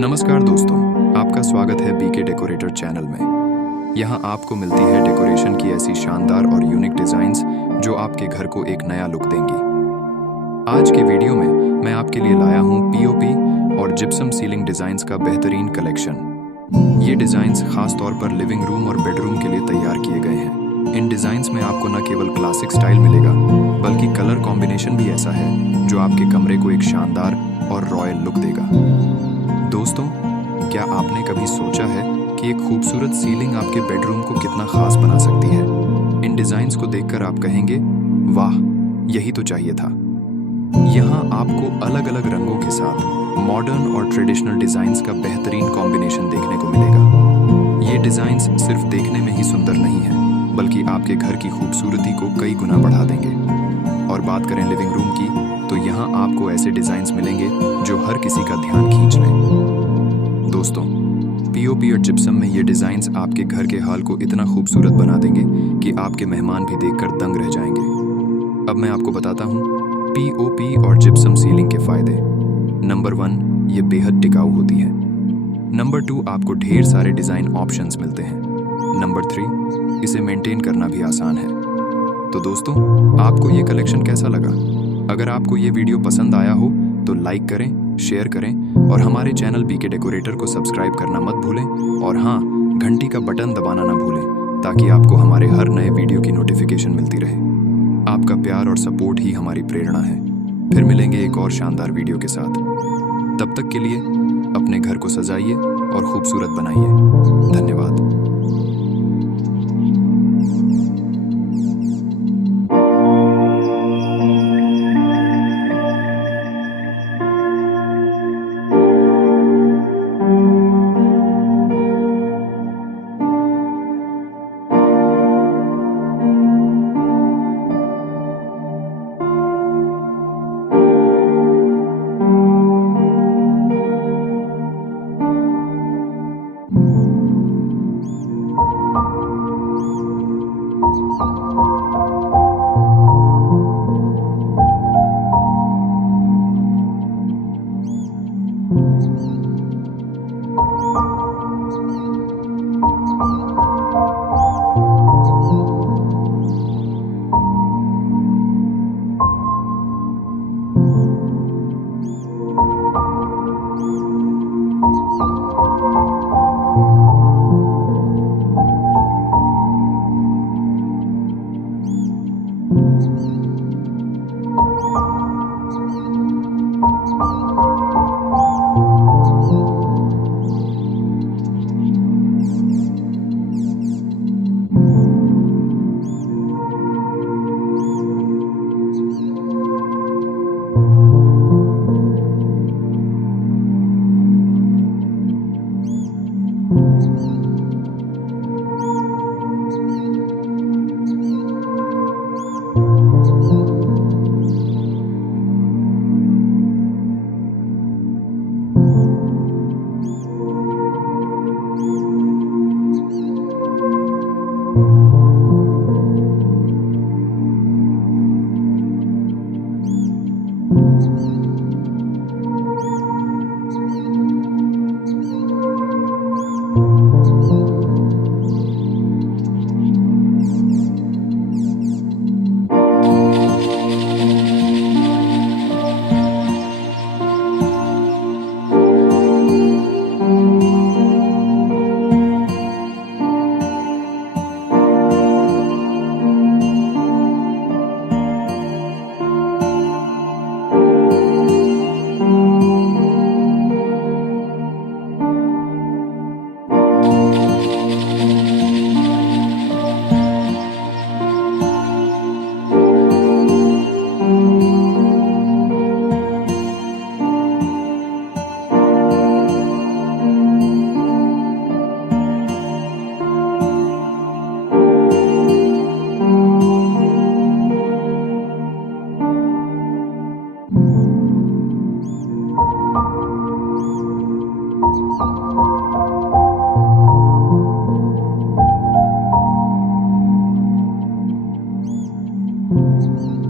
नमस्कार दोस्तों, आपका स्वागत है बीके डेकोरेटर चैनल में। यहाँ आपको मिलती है डेकोरेशन की ऐसी शानदार और यूनिक डिज़ाइंस जो आपके घर को एक नया लुक देंगी। आज के वीडियो में मैं आपके लिए लाया हूँ पीओपी और जिप्सम सीलिंग डिज़ाइंस का बेहतरीन कलेक्शन। ये डिज़ाइंस खास तौर पर लिविंग रूम और बेडरूम के लिए तैयार किए गए हैं। इन डिज़ाइंस में आपको न केवल क्लासिक स्टाइल मिलेगा, बल्कि कलर कॉम्बिनेशन भी ऐसा है जो आपके कमरे को एक शानदार और रॉयल लुक देगा। दोस्तों, क्या आपने कभी सोचा है कि एक खूबसूरत सीलिंग आपके बेडरूम को कितना खास बना सकती है? इन डिज़ाइंस को देखकर आप कहेंगे, वाह, यही तो चाहिए था। यहाँ आपको अलग अलग रंगों के साथ मॉडर्न और ट्रेडिशनल डिज़ाइंस का बेहतरीन कॉम्बिनेशन देखने को मिलेगा। ये डिज़ाइंस सिर्फ देखने में ही सुंदर नहीं है, बल्कि आपके घर की खूबसूरती को कई गुना बढ़ा देंगे। और बात करें लिविंग रूम की, तो यहाँ आपको ऐसे डिज़ाइंस मिलेंगे जो हर किसी का ध्यान खींच लें। दोस्तों, पीओपी और जिप्सम में ये डिज़ाइंस आपके घर के हाल को इतना खूबसूरत बना देंगे कि आपके मेहमान भी देखकर दंग रह जाएंगे। अब मैं आपको बताता हूँ पीओपी और जिप्सम सीलिंग के फ़ायदे। नंबर 1, ये बेहद टिकाऊ होती है। नंबर 2, आपको ढेर सारे डिज़ाइन ऑप्शंस मिलते हैं। नंबर 3, इसे मेंटेन करना भी आसान है। तो दोस्तों, आपको ये कलेक्शन कैसा लगा? अगर आपको ये वीडियो पसंद आया हो तो लाइक करें, शेयर करें और हमारे चैनल बीके डेकोरेटर को सब्सक्राइब करना मत भूलें। और हाँ, घंटी का बटन दबाना ना भूलें, ताकि आपको हमारे हर नए वीडियो की नोटिफिकेशन मिलती रहे। आपका प्यार और सपोर्ट ही हमारी प्रेरणा है। फिर मिलेंगे एक और शानदार वीडियो के साथ। तब तक के लिए अपने घर को सजाइए और खूबसूरत बनाइए। धन्यवाद। Thank you.